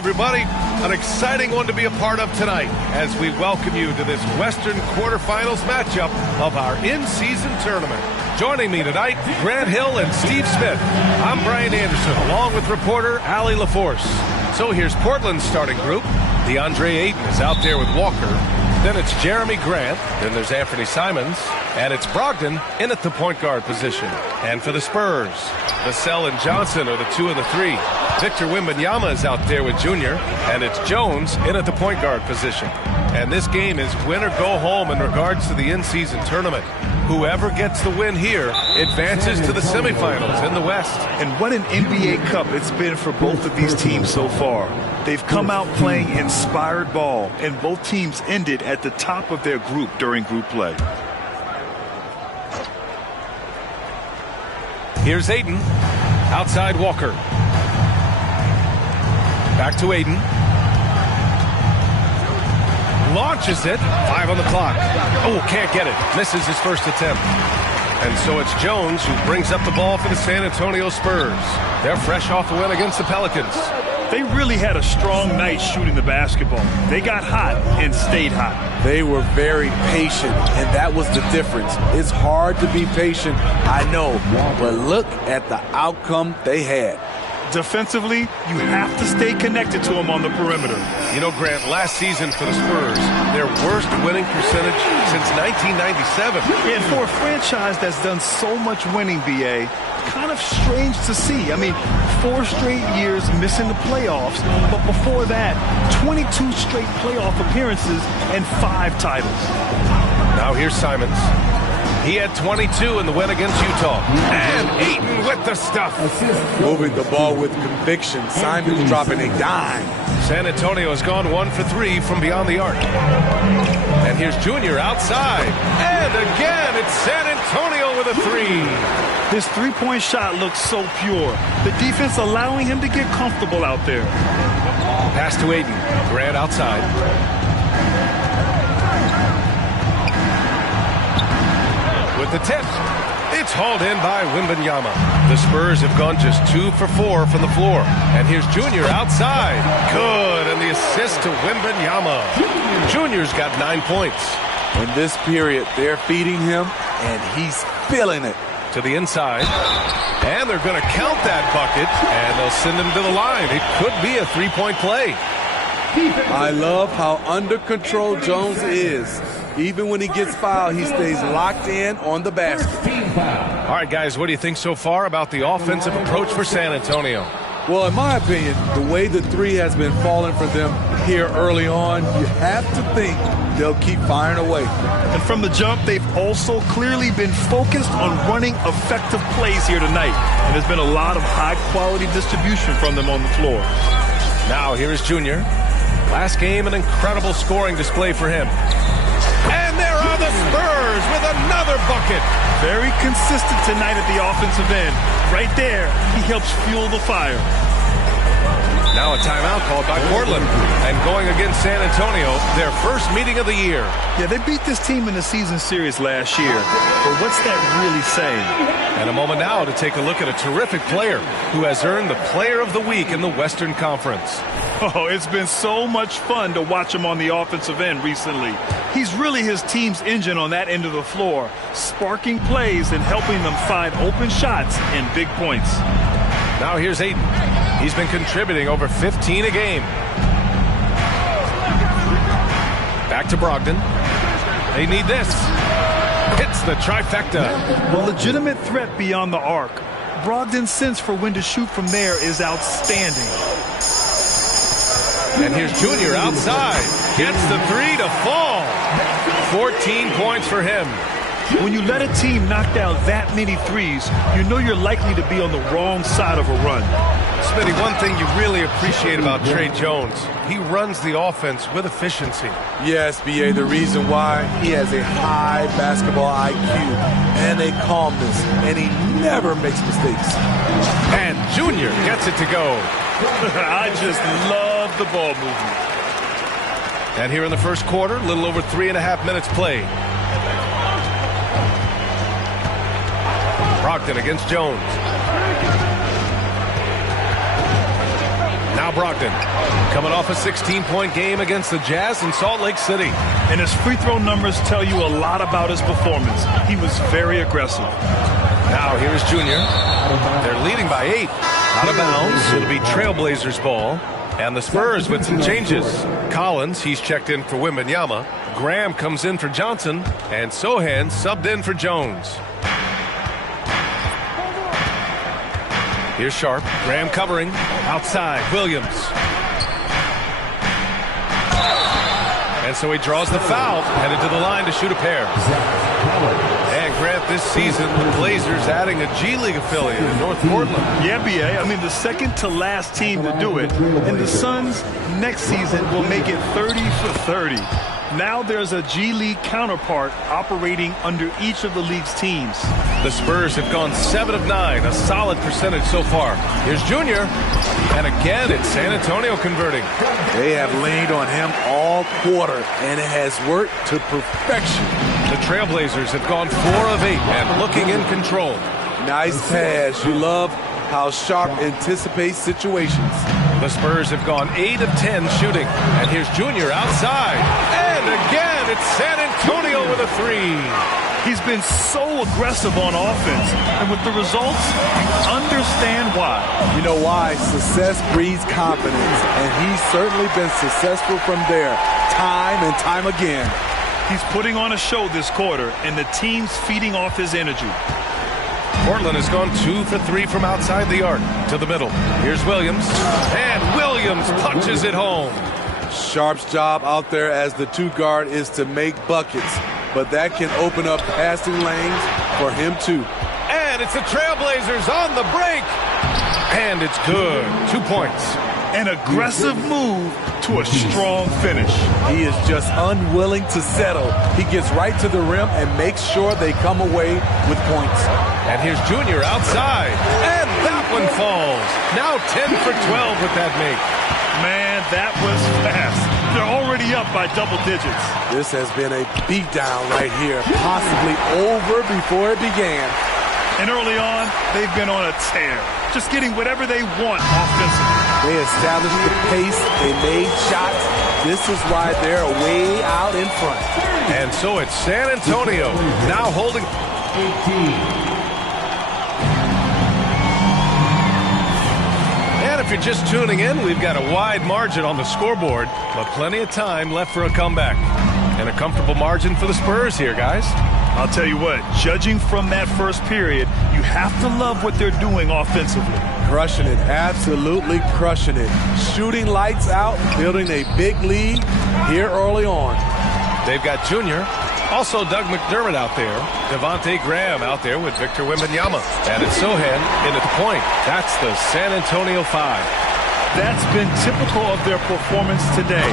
everybody. An exciting one to be a part of tonight as we welcome you to this Western quarterfinals matchup of our in-season tournament. Joining me tonight, Grant Hill and Steve Smith. I'm Brian Anderson, along with reporter Allie LaForce. So here's Portland's starting group. DeAndre Ayton is out there with Walker. Then it's Jeremy Grant. Then there's Anthony Simons. And it's Brogdon in at the point guard position. And for the Spurs, Vassell and Johnson are the 2 and the 3. Victor Wembanyama is out there with Junior. And it's Jones in at the point guard position. And this game is win or go home in regards to the in-season tournament. Whoever gets the win here advances to the semifinals in the West. And what an NBA Cup it's been for both of these teams so far. They've come out playing inspired ball, and both teams ended at the top of their group during group play. Here's Ayton. Outside Walker. Back to Ayton. Launches it. 5 on the clock. Oh, can't get it. Misses his first attempt. And so it's Jones who brings up the ball for the San Antonio Spurs. They're fresh off the win against the Pelicans. They really had a strong night shooting the basketball. They got hot and stayed hot. They were very patient, and that was the difference. It's hard to be patient, I know, but look at the outcome they had. Defensively, you have to stay connected to them on the perimeter. You know, Grant, last season for the Spurs, their worst winning percentage since 1997. And for a franchise that's done so much winning, B.A., kind of strange to see. I mean, 4 straight years missing the playoffs, but before that, 22 straight playoff appearances and 5 titles. Now here's Simons. He had 22 in the win against Utah. And Ayton with the stuff. Moving the ball with conviction. Simons dropping a dime. San Antonio has gone 1 for 3 from beyond the arc. And here's Junior outside. And again, it's San Antonio with a 3. This three-point shot looks so pure. The defense allowing him to get comfortable out there. Pass to Ayton. Grant outside. With the tip, it's hauled in by Wembanyama. The Spurs have gone just 2 for 4 from the floor. And here's Junior outside. Good, and the assist to Wembanyama. Junior's got 9 points. In this period, they're feeding him, and he's feeling it. To the inside. And they're going to count that bucket, and they'll send him to the line. It could be a 3-point play. I love how under control Jones is. Even when he gets fouled, he stays locked in on the basket. All right, guys, what do you think so far about the offensive approach for San Antonio? Well, in my opinion, the way the 3 has been falling for them here early on, you have to think they'll keep firing away. And from the jump, they've also clearly been focused on running effective plays here tonight. And there's been a lot of high-quality distribution from them on the floor. Now, here's Junior. Last game, an incredible scoring display for him. And there are the Spurs with another bucket. Very consistent tonight at the offensive end. Right there, he helps fuel the fire. Now a timeout called by Portland. And going against San Antonio, their first meeting of the year. Yeah, they beat this team in the season series last year. But what's that really saying? And a moment now to take a look at a terrific player who has earned the Player of the Week in the Western Conference. Oh, it's been so much fun to watch him on the offensive end recently. He's really his team's engine on that end of the floor, sparking plays and helping them find open shots and big points. Now here's Ayton. He's been contributing over 15 a game. Back to Brogdon. They need this. Hits the trifecta. A legitimate threat beyond the arc. Brogdon's sense for when to shoot from there is outstanding. And here's Junior outside. Gets the 3 to fall. 14 points for him. When you let a team knock down that many threes, you know you're likely to be on the wrong side of a run. Smitty, one thing you really appreciate about Trey Jones, he runs the offense with efficiency. Yes, B.A., the reason why, he has a high basketball IQ and a calmness, and he never makes mistakes. And Junior gets it to go. I just love the ball movement. And here in the first quarter, a little over 3.5 minutes played. Brogdon against Jones. Now Brogdon. Coming off a 16-point game against the Jazz in Salt Lake City. And his free throw numbers tell you a lot about his performance. He was very aggressive. Now here's Junior. They're leading by 8. Out of bounds. It'll be Trailblazers ball. And the Spurs with some changes. Collins, he's checked in for Wembanyama. Graham comes in for Johnson. And Sohan subbed in for Jones. Here's Sharp. Graham covering. Outside. Williams. And so he draws the foul. Headed to the line to shoot a pair. And Grant, this season, the Blazers adding a G League affiliate in North Portland. Yeah, BA. I mean, the second to last team to do it. And the Suns next season will make it 30 for 30. Now there's a G League counterpart operating under each of the league's teams. The Spurs have gone 7 of 9, a solid percentage so far. Here's Junior. And again, it's San Antonio converting. They have leaned on him all quarter, and it has worked to perfection. The Trailblazers have gone 4 of 8 and looking in control. Nice pass. You love how Sharp anticipates situations. The Spurs have gone 8 of 10 shooting. And here's Junior outside. And again, it's San Antonio with a 3. He's been so aggressive on offense. And with the results, you understand why. You know why? Success breeds confidence. And he's certainly been successful from there, time and time again. He's putting on a show this quarter, and the team's feeding off his energy. Portland has gone 2 for 3 from outside the arc to the middle. Here's Williams. And Williams punches it home. Sharp's job out there as the 2 guard is to make buckets, but that can open up passing lanes for him too. And it's the Trailblazers on the break. And it's good. 2 points. An aggressive move to a strong finish. He is just unwilling to settle. He gets right to the rim and makes sure they come away with points. And here's Junior outside. And that one falls. Now 10 for 12 with that make. Man, that was fast. They're already up by double digits. This has been a beatdown right here, possibly over before it began. And early on, they've been on a tear, just getting whatever they want offensively. They established the pace, they made shots. This is why they're way out in front. And so it's San Antonio now holding 18. And if you're just tuning in, we've got a wide margin on the scoreboard, but plenty of time left for a comeback. And a comfortable margin for the Spurs here, guys. I'll tell you what, judging from that first period, you have to love what they're doing offensively. Crushing it, absolutely crushing it. Shooting lights out, building a big lead here early on. They've got Junior, also Doug McDermott out there, Devontae Graham out there with Victor Wembanyama. And it's Sohan in at the point. That's the San Antonio 5. That's been typical of their performance today.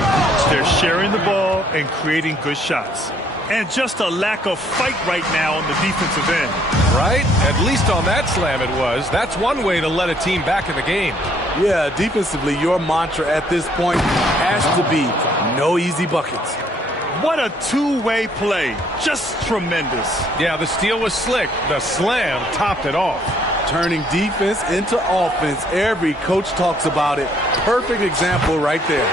They're sharing the ball and creating good shots. And just a lack of fight right now on the defensive end. Right? At least on that slam it was. That's one way to let a team back in the game. Yeah, defensively, your mantra at this point has to be no easy buckets. What a two-way play. Just tremendous. Yeah, the steal was slick. The slam topped it off. Turning defense into offense. Every coach talks about it. Perfect example right there.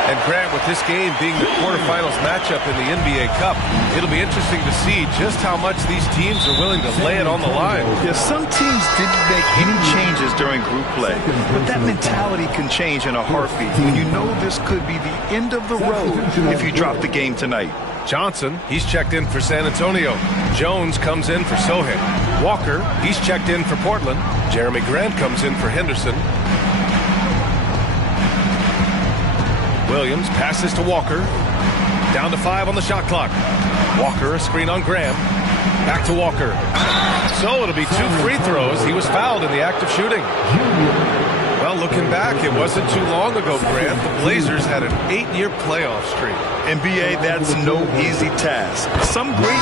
And Grant, with this game being the quarterfinals matchup in the NBA Cup, it'll be interesting to see just how much these teams are willing to lay it on the line. Yeah, some teams didn't make any changes during group play, but that mentality can change in a heartbeat when you know this could be the end of the road if you drop the game tonight. Johnson, he's checked in for San Antonio. Jones comes in for Sohan. Walker, he's checked in for Portland. Jeremy Grant comes in for Henderson. Williams passes to Walker. Down to 5 on the shot clock. Walker, a screen on Graham. Back to Walker. So it'll be 2 free throws. He was fouled in the act of shooting. Well, looking back, it wasn't too long ago, Grant. The Blazers had an 8-year playoff streak. NBA, that's no easy task. Some great...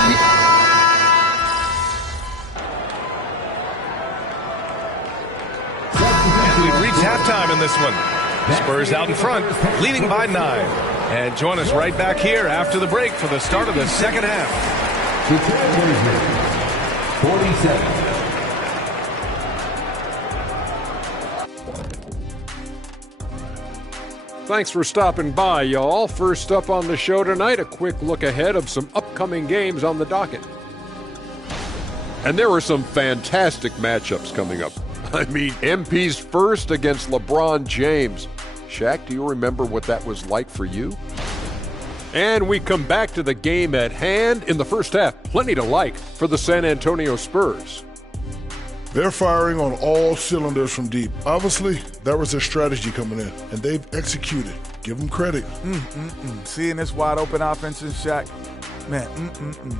And we've reached halftime in this one. Spurs out in front, leading by 9. And join us right back here after the break for the start of the second half. 47. Thanks for stopping by, y'all. First up on the show tonight, a quick look ahead of some upcoming games on the docket. And there are some fantastic matchups coming up. I mean, MP's first against LeBron James. Shaq, do you remember what that was like for you? And we come back to the game at hand. In the first half, plenty to like for the San Antonio Spurs. They're firing on all cylinders from deep. Obviously, that was their strategy coming in, and they've executed. Give them credit. Seeing this wide open offense in Shaq, man,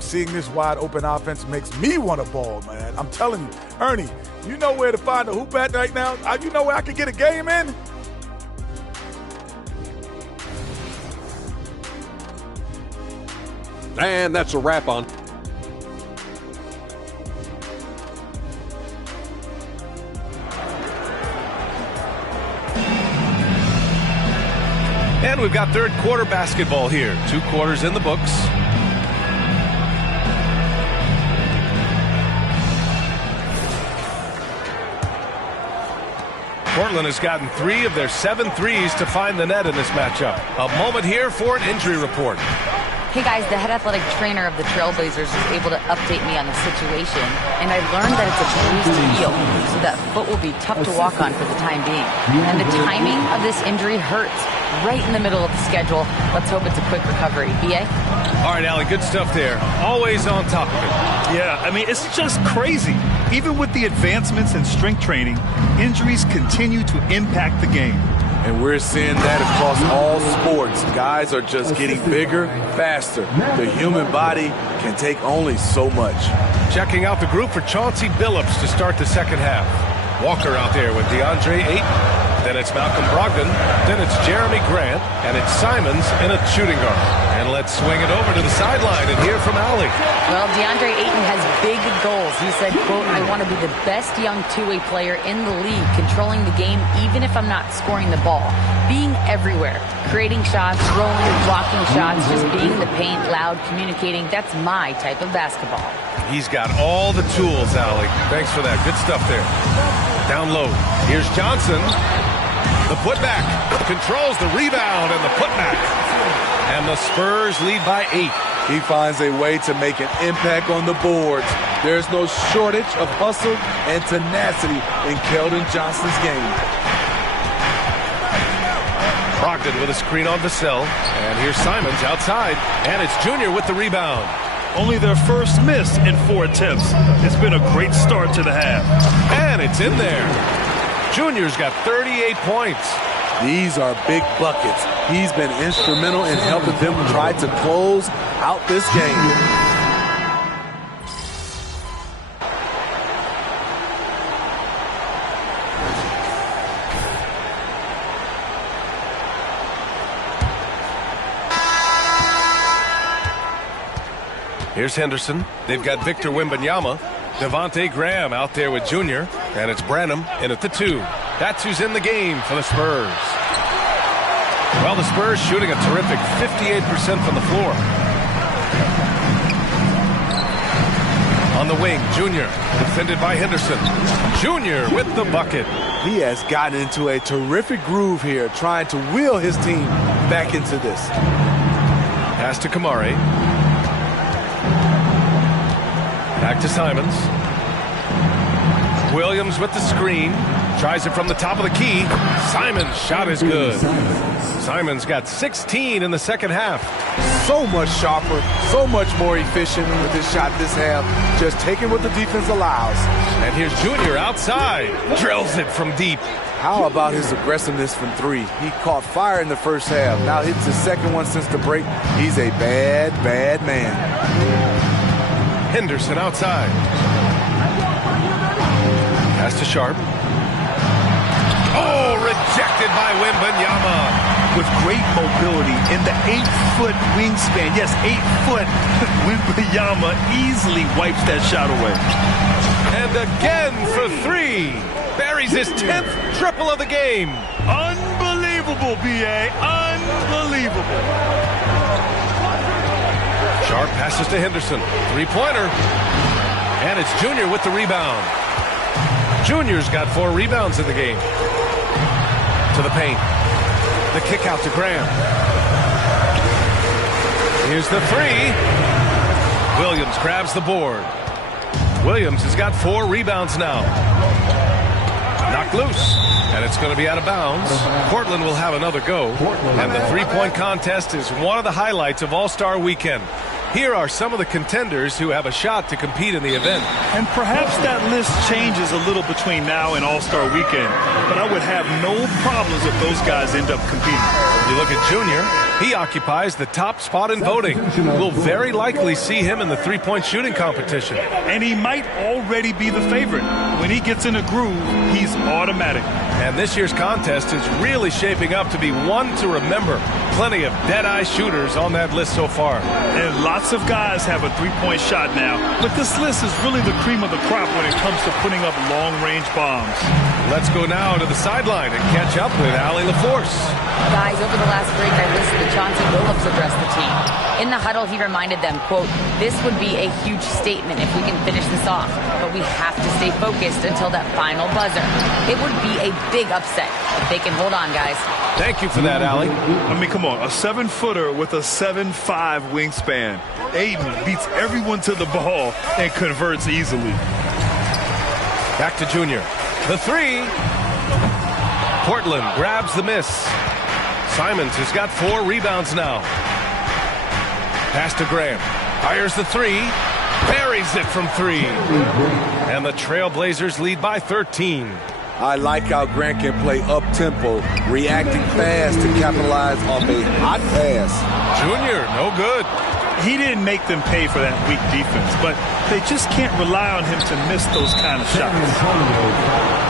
seeing this wide open offense makes me want to ball, man. I'm telling you, Ernie, you know where to find a hoop at right now? You know where I can get a game in? And that's a wrap on. And we've got third quarter basketball here. 2 quarters in the books. Portland has gotten 3 of their 7 threes to find the net in this matchup. A moment here for an injury report. Hey guys, the head athletic trainer of the Trailblazers was able to update me on the situation, and I learned that it's a bruised heel, so that foot will be tough to walk on for the time being. And the timing of this injury hurts, right in the middle of the schedule. Let's hope it's a quick recovery. B.A.? All right, Allie, good stuff there. Always on top of it. Yeah, I mean, it's just crazy. Even with the advancements in strength training, injuries continue to impact the game. And we're seeing that across all sports. Guys are just getting bigger, faster. The human body can take only so much. Checking out the group for Chauncey Billups to start the second half. Walker out there with DeAndre Ayton. Then it's Malcolm Brogdon. Then it's Jeremy Grant. And it's Simons in a shooting guard. And let's swing it over to the sideline and hear from Allie. Well, DeAndre Ayton has big goals. He said, quote, I want to be the best young two-way player in the league, controlling the game even if I'm not scoring the ball. Being everywhere, creating shots, rolling, blocking shots, just being in the paint, loud, communicating. That's my type of basketball. He's got all the tools, Allie. Thanks for that. Good stuff there. Down low. Here's Johnson. The putback. Controls the rebound and the putback. And the Spurs lead by 8. He finds a way to make an impact on the boards. There's no shortage of hustle and tenacity in Keldon Johnson's game. Brogdon with a screen on Vassell. And here's Simons outside. And it's Junior with the rebound. Only their first miss in 4 attempts. It's been a great start to the half. And it's in there. Junior's got 38 points. These are big buckets. He's been instrumental in helping them try to close out this game. Here's Henderson. They've got Victor Wembanyama. Devontae Graham out there with Junior. And it's Branham in at the 2. That's who's in the game for the Spurs. Well, the Spurs shooting a terrific 58% from the floor. On the wing, Junior, defended by Henderson. Junior with the bucket. He has gotten into a terrific groove here, trying to wheel his team back into this. Pass to Kamari. Back to Simons. Williams with the screen. Tries it from the top of the key. Simons' shot is good. Simons got 16 in the second half. So much sharper, so much more efficient with his shot this half. Just taking what the defense allows. And here's Junior outside. Drills it from deep. How about his aggressiveness from 3? He caught fire in the first half. Now hits his second one since the break. He's a bad, bad man. Henderson outside. Pass to Sharp. Oh, rejected by Wembanyama. With great mobility in the 8-foot wingspan. Yes, 8 foot. Wembanyama easily wipes that shot away. And again for 3. Buries his 10th triple of the game. Unbelievable, B.A. Unbelievable. Sharp passes to Henderson. 3-pointer. And it's Junior with the rebound. Junior's got 4 rebounds in the game. To the paint. The kick out to Graham. Here's the three. Williams grabs the board. Williams has got 4 rebounds now. Knocked loose, and it's going to be out of bounds. Portland will have another go, and the three-point contest is one of the highlights of All-Star Weekend. Here are some of the contenders who have a shot to compete in the event. And perhaps that list changes a little between now and All-Star Weekend, but I would have no problems if those guys end up competing. You look at Junior, he occupies the top spot in voting. We'll very likely see him in the three-point shooting competition. And he might already be the favorite. When he gets in a groove, he's automatic. And this year's contest is really shaping up to be one to remember. Plenty of dead-eye shooters on that list so far. And lots of guys have a three-point shot now. But this list is really the cream of the crop when it comes to putting up long-range bombs. Let's go now to the sideline and catch up with Allie LaForce. Guys, over the last break, I listened to Chauncey Billups address the team. In the huddle, he reminded them, quote, "This would be a huge statement if we can finish this off, but we have to stay focused until that final buzzer. It would be a big upset if they can hold on, guys." Thank you for that, Allie. I mean, come on, a 7-footer with a 7'5" wingspan. Aiden beats everyone to the ball and converts easily. Back to Junior. The three. Portland grabs the miss. Simons has got 4 rebounds now. Pass to Graham. Fires the three. Buries it from 3. And the Trailblazers lead by 13. I like how Grant can play up-tempo, reacting fast to capitalize off a hot pass. Junior, no good. He didn't make them pay for that weak defense, but they just can't rely on him to miss those kind of shots.